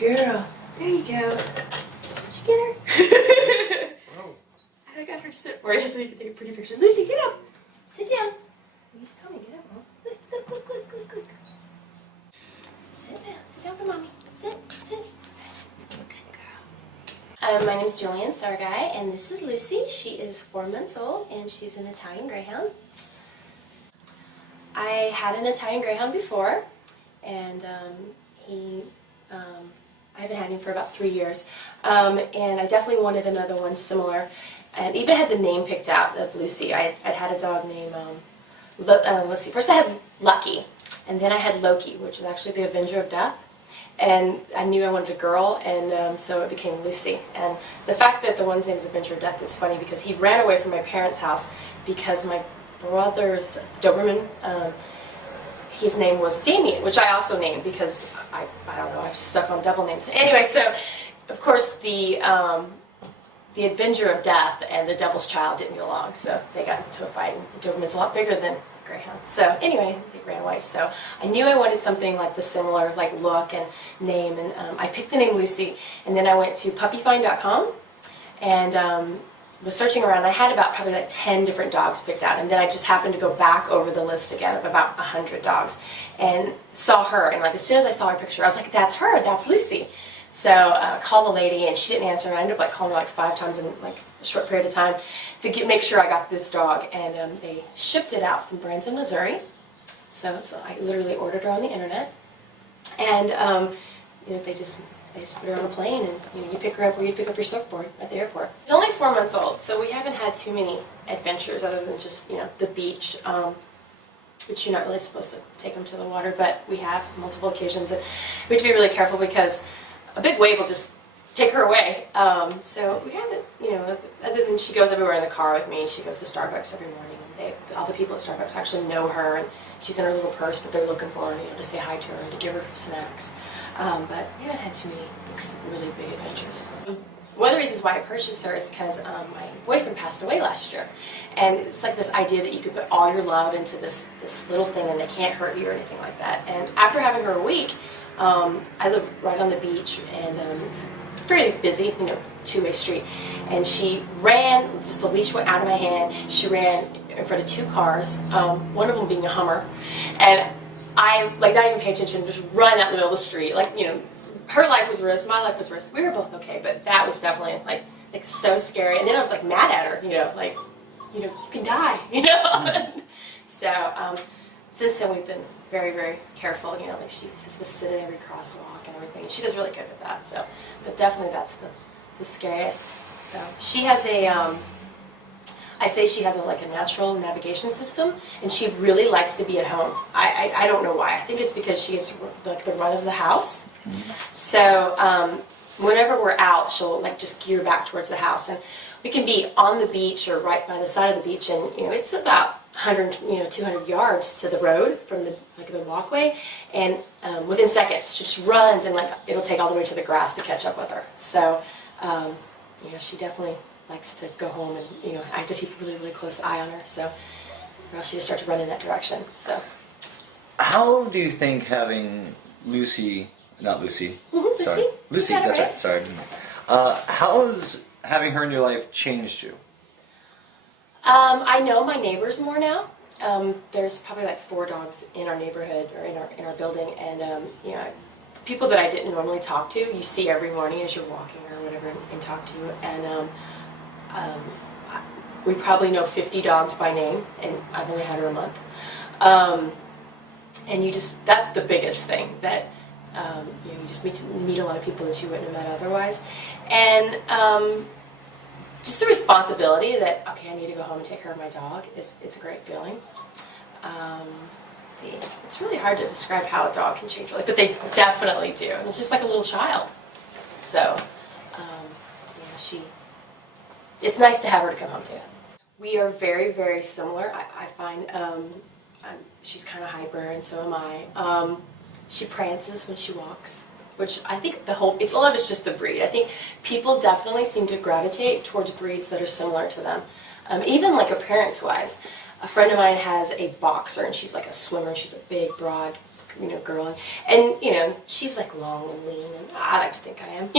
girl. There you go. Did you get her? Whoa. I got her to sit for you so you can take a pretty picture. Lucy, get up. Sit down. You just tell me, get up. Good. Sit down. Sit down for mommy. Sit. Good girl. My name is Joanne Sargai, and this is Lucy. She is 4 months old, and she's an Italian Greyhound. I had an Italian Greyhound before, and I haven't had him for about 3 years, and I definitely wanted another one similar, and even had the name picked out of Lucy. I'd had a dog named, let's see, first I had Lucky, and then I had Loki, which is actually the Avenger of Death, and I knew I wanted a girl, and so it became Lucy. And the fact that the one's name is Avenger of Death is funny because he ran away from my parents' house because my brother's Doberman, his name was Damien, which I also named because I don't know, I've stuck on devil names. Anyway, so of course the Avenger of Death and the Devil's Child didn't get along, so they got into a fight, and the Doberman's a lot bigger than Greyhound. So anyway, they ran away. So I knew I wanted something like the similar like look and name, and I picked the name Lucy, and then I went to puppyfind.com and was searching around. I had about probably like 10 different dogs picked out, and then I just happened to go back over the list again of about 100 dogs and saw her, and like as soon as I saw her picture I was like, that's her, that's Lucy. So I called the lady and she didn't answer, and I ended up like calling her like 5 times in like a short period of time to make sure I got this dog, and they shipped it out from Branson, Missouri. So I literally ordered her on the internet, and you know, they just put her on a plane, and you know, you pick her up where you pick up your surfboard at the airport. It's only 4 months old, so we haven't had too many adventures other than just, you know, the beach, which you're not really supposed to take them to the water, but we have multiple occasions, and we have to be really careful because a big wave will just take her away. So we haven't, you know, other than she goes everywhere in the car with me. She goes to Starbucks every morning, and all the people at Starbucks actually know her, and she's in her little purse, but they're looking for her, you know, to say hi to her and to give her snacks. But we haven't had too many really big adventures. One of the reasons why I purchased her is because my boyfriend passed away last year, and it's like this idea that you could put all your love into this little thing and they can't hurt you or anything like that. And after having her a week, I live right on the beach, and it's fairly busy, you know, two-way street, and she ran, just the leash went out of my hand, she ran in front of 2 cars, one of them being a Hummer, and I, like, not even paying attention, just run out in the middle of the street, like, you know, her life was risked, my life was risked, we were both okay, but that was definitely, like so scary, and then I was, like, mad at her, you know, like, you know, you can die, you know, so, since then we've been very, very careful, you know, like she has to sit at every crosswalk and everything, and she does really good with that, so, but definitely that's the scariest. So, she has a, I say she has like a natural navigation system, and she really likes to be at home. I don't know why. I think it's because she gets like the run of the house. So whenever we're out, she'll like just gear back towards the house, and we can be on the beach or right by the side of the beach, and you know it's about 200 yards to the road from the walkway, and within seconds she just runs, and like it'll take all the way to the grass to catch up with her. So you know, she definitely likes to go home, and you know, I have to keep a really, really close eye on her, so or else she just starts to run in that direction. So, how do you think having Lucy, not Lucy, sorry, Lucy, that's right, sorry. How has having her in your life changed you? I know my neighbors more now. There's probably like 4 dogs in our neighborhood or in our building, and you know, people that I didn't normally talk to, you see every morning as you're walking or whatever, and talk to you, and we probably know 50 dogs by name, and I've only had her a month. And you just, that's the biggest thing, that you know, you just meet a lot of people that you wouldn't have met otherwise. And just the responsibility that, okay, I need to go home and take care of my dog, it's a great feeling. Let's see, it's really hard to describe how a dog can change your life, but they definitely do. And it's just like a little child. So, you know, it's nice to have her to come home to. We are very, very similar. I find she's kind of hyper, and so am I. She prances when she walks, which I think it's a lot of it's just the breed. I think people definitely seem to gravitate towards breeds that are similar to them, even like appearance-wise. A friend of mine has a boxer, and she's like a swimmer. She's a big, broad, girl, and she's like long and lean, and I like to think I am,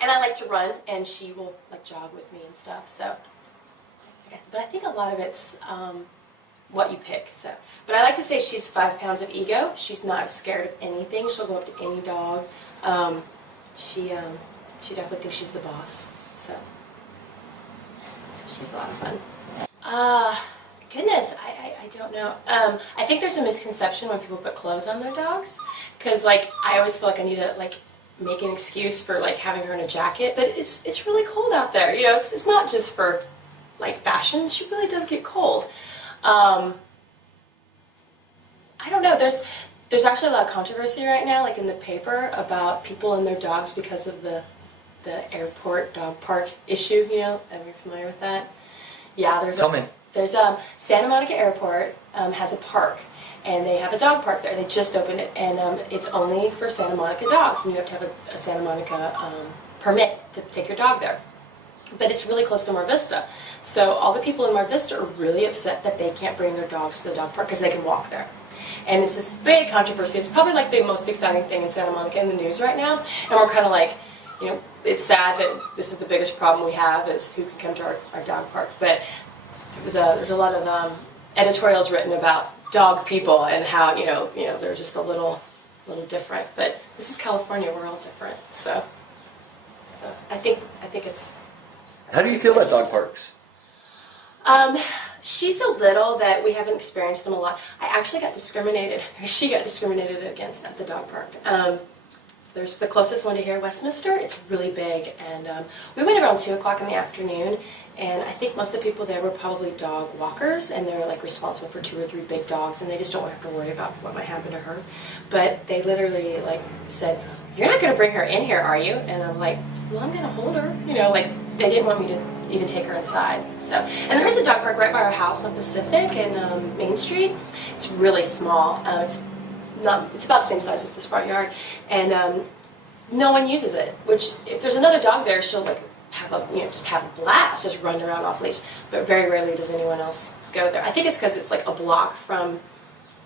and I like to run, and she will like jog with me and stuff. So, but I think a lot of it's what you pick. So, but I like to say she's 5 pounds of ego. She's not scared of anything. She'll go up to any dog. She definitely thinks she's the boss. So she's a lot of fun. Goodness, I don't know. I think there's a misconception when people put clothes on their dogs, because like I always feel like I need to like make an excuse for like having her in a jacket, but it's really cold out there. It's not just for like fashion. She really does get cold. I don't know. There's actually a lot of controversy right now, like in the paper, about people and their dogs because of the airport dog park issue. Are you familiar with that? Yeah, Tell me. There's Santa Monica Airport has a park, and they have a dog park there. They just opened it, and it's only for Santa Monica dogs, and you have to have a Santa Monica permit to take your dog there. But it's really close to Mar Vista, so all the people in Mar Vista are really upset that they can't bring their dogs to the dog park because they can walk there. And it's this big controversy. It's probably like the most exciting thing in Santa Monica in the news right now, and we're kind of like, it's sad that this is the biggest problem we have is who can come to our dog park. But there's a lot of editorials written about dog people and how they're just a little different. But this is California; we're all different. So I think it's. How do you feel about dog parks? She's so little that we haven't experienced them a lot. I actually got discriminated. She got discriminated against at the dog park. There's the closest one to here, Westminster. It's really big, and we went around 2 o'clock in the afternoon, and I think most of the people there were probably dog walkers, and they're like responsible for 2 or 3 big dogs, and they just don't have to worry about what might happen to her. But they literally like said, "You're not going to bring her in here, are you?" And I'm like, "Well, I'm going to hold her." Like they didn't want me to even take her inside. So, and there is a dog park right by our house on Pacific and Main Street. It's really small. It's about the same size as this front yard, and no one uses it. Which, if there's another dog there, she'll like have just have a blast, just run around off leash. But very rarely does anyone else go there. I think it's because it's like a block from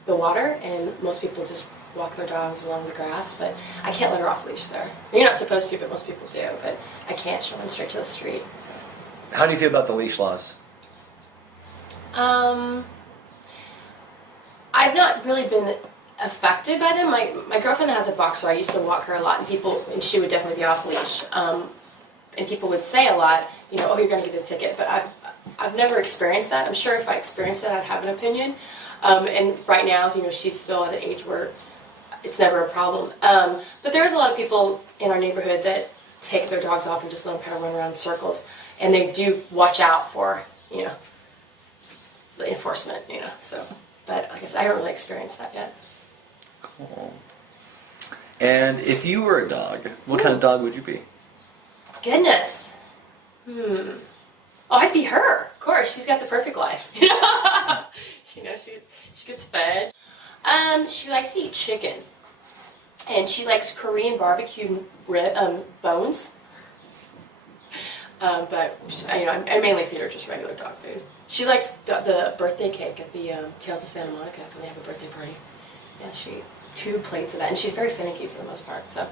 the water, and most people just walk their dogs along the grass. But I can't let her off leash there. You're not supposed to, but most people do. But I can't. She'll run straight to the street. So. How do you feel about the leash laws? I've not really been affected by them. My girlfriend has a boxer. I used to walk her a lot, and she would definitely be off leash. And people would say a lot, "Oh, you're going to get a ticket." But I've never experienced that. I'm sure if I experienced that, I'd have an opinion. And right now, she's still at an age where it's never a problem. But there's a lot of people in our neighborhood that take their dogs off and just let them kind of run around in circles, and they do watch out for the enforcement. So, but like I said, I haven't really experienced that yet. Cool. And if you were a dog, what kind of dog would you be? Goodness. Oh, I'd be her. Of course, she's got the perfect life. She gets fed. She likes to eat chicken, and she likes Korean barbecue bones. But I mainly feed her just regular dog food. She likes the birthday cake at the Tales of Santa Monica when they have a birthday party. Yeah, she ate 2 plates of that, and she's very finicky for the most part. So,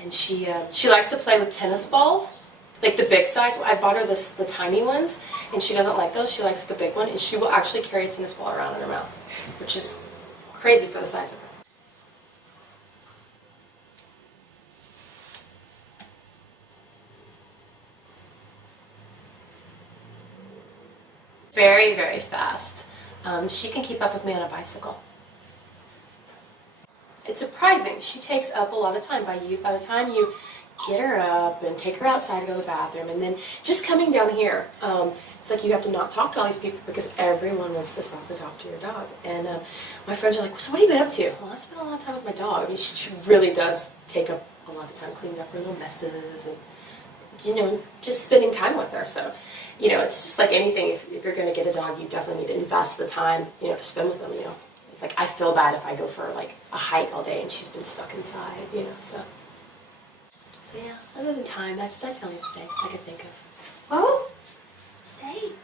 and she likes to play with tennis balls, like the big size. I bought her the tiny ones, and she doesn't like those. She likes the big one, and she will actually carry a tennis ball around in her mouth, which is crazy for the size of her. Very, very fast. She can keep up with me on a bicycle. It's surprising. She takes up a lot of time. By the time you get her up and take her outside to go to the bathroom, and then just coming down here, it's like you have to not talk to all these people because everyone wants to stop and talk to your dog. And my friends are like, "So what have you been up to?" Well, I spent a lot of time with my dog. I mean, she really does take up a lot of time cleaning up her little messes and just spending time with her. So. It's just like anything. If you're going to get a dog, you definitely need to invest the time, to spend with them. It's like I feel bad if I go for like a hike all day and she's been stuck inside. So yeah. Other than time, that's the only thing I could think of. Whoa, stay.